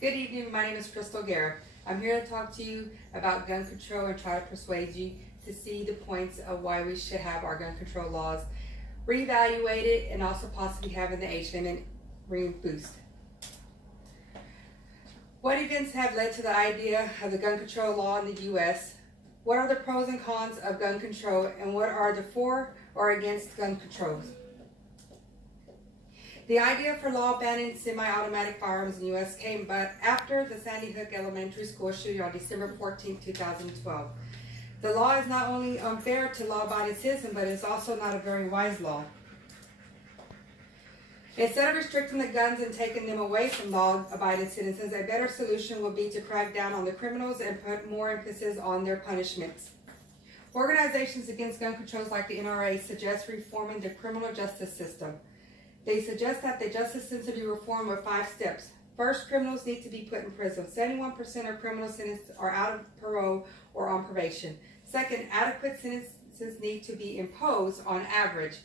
Good evening, my name is Crystal Guerra. I'm here to talk to you about gun control and try to persuade you to see the points of why we should have our gun control laws reevaluated and also possibly having the age limit re-boost. What events have led to the idea of the gun control law in the U.S.? What are the pros and cons of gun control, and what are the for or against gun controls? The idea for law banning semi-automatic firearms in the U.S. came but after the Sandy Hook Elementary School shooting on December 14, 2012. The law is not only unfair to law-abiding citizens, but it's also not a very wise law. Instead of restricting the guns and taking them away from law-abiding citizens, a better solution would be to crack down on the criminals and put more emphasis on their punishments. Organizations against gun controls like the NRA suggest reforming the criminal justice system. They suggest that the justice system be reformed with 5 steps. First, criminals need to be put in prison. 71% of criminal sentences are out of parole or on probation. Second, adequate sentences need to be imposed on average.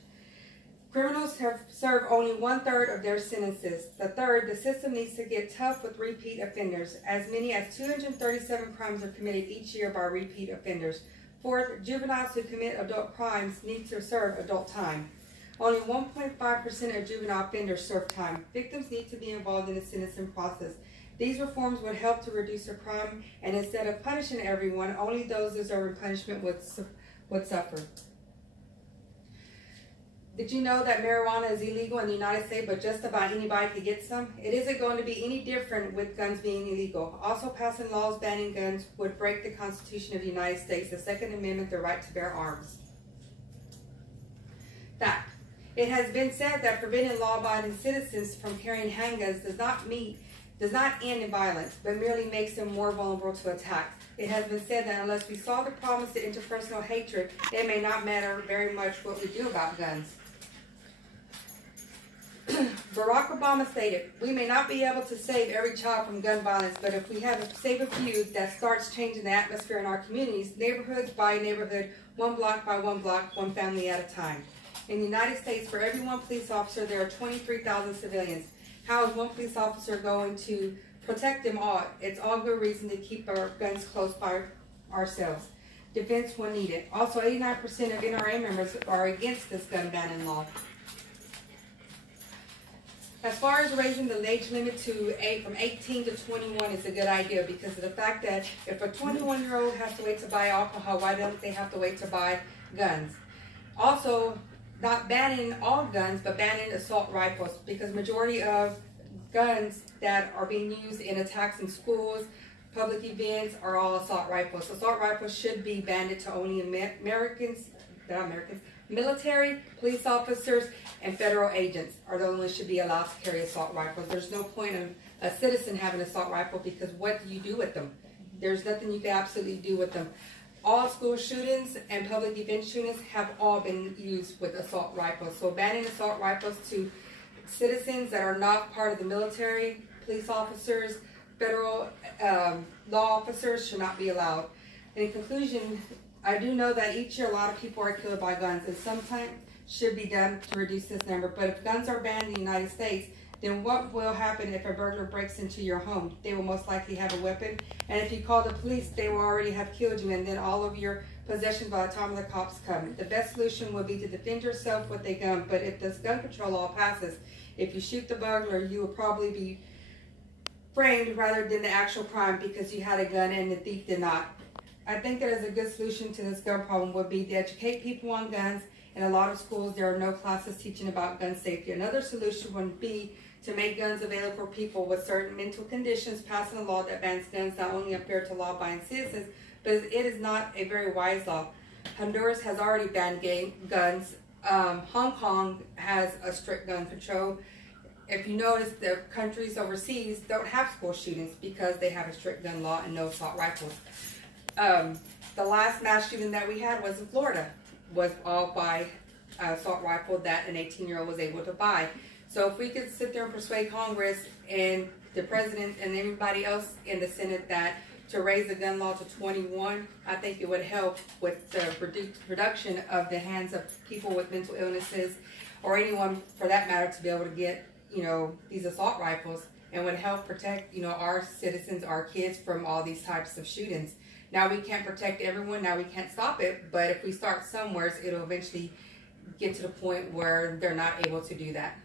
Criminals have served only 1/3 of their sentences. The third, the system needs to get tough with repeat offenders. As many as 237 crimes are committed each year by repeat offenders. Fourth, juveniles who commit adult crimes need to serve adult time. Only 1.5% of juvenile offenders serve time. Victims need to be involved in the sentencing process. These reforms would help to reduce the crime, and instead of punishing everyone, only those deserving punishment would suffer. Did you know that marijuana is illegal in the United States, but just about anybody can get some? It isn't going to be any different with guns being illegal. Also, passing laws banning guns would break the Constitution of the United States, the Second Amendment, the right to bear arms. Fact. It has been said that preventing law-abiding citizens from carrying handguns does not end in violence, but merely makes them more vulnerable to attacks. It has been said that unless we solve the problems to interpersonal hatred, it may not matter very much what we do about guns. Barack Obama stated, "We may not be able to save every child from gun violence, but if we have to save a few, that starts changing the atmosphere in our communities, neighborhoods by neighborhood, one block by one block, one family at a time." In the United States, for every one police officer, there are 23,000 civilians. How is one police officer going to protect them all? It's all good reason to keep our guns close by ourselves. Defense when needed. Also, 89% of NRA members are against this gun banning law. As far as raising the age limit from 18 to 21 is a good idea because of the fact that if a 21-year-old has to wait to buy alcohol, why don't they have to wait to buy guns? Also, not banning all guns, but banning assault rifles, because majority of guns that are being used in attacks in schools, public events, are all assault rifles. Assault rifles should be banned to only military, police officers, and federal agents are the only ones should be allowed to carry assault rifles. There's no point of a citizen having an assault rifle because what do you do with them? There's nothing you can absolutely do with them. All school shootings and public event shootings have all been used with assault rifles. So banning assault rifles to citizens that are not part of the military, police officers, federal law officers should not be allowed. In conclusion, I do know that each year a lot of people are killed by guns, and sometimes should be done to reduce this number. But if guns are banned in the United States, then what will happen if a burglar breaks into your home? They will most likely have a weapon, and if you call the police, they will already have killed you, and then all of your possessions by the time the cops come. The best solution would be to defend yourself with a gun, but if this gun control law passes, if you shoot the burglar, you will probably be framed rather than the actual crime because you had a gun and the thief did not. I think that is a good solution to this gun problem would be to educate people on guns. In a lot of schools, there are no classes teaching about gun safety. Another solution would be to make guns available for people with certain mental conditions, passing a law that bans guns not only unfair to law-abiding citizens, but it is not a very wise law. Honduras has already banned guns. Hong Kong has a strict gun control. If you notice, the countries overseas don't have school shootings because they have a strict gun law and no assault rifles. The last mass shooting that we had was in Florida, was all by assault rifle that an 18-year-old was able to buy. So if we could sit there and persuade Congress and the President and everybody else in the Senate that to raise the gun law to 21, I think it would help with the reduction of the hands of people with mental illnesses or anyone for that matter to be able to get, these assault rifles and would help protect, our citizens, our kids from all these types of shootings. Now we can't protect everyone, now we can't stop it, but if we start somewhere, it'll eventually get to the point where they're not able to do that.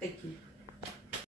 Thank you.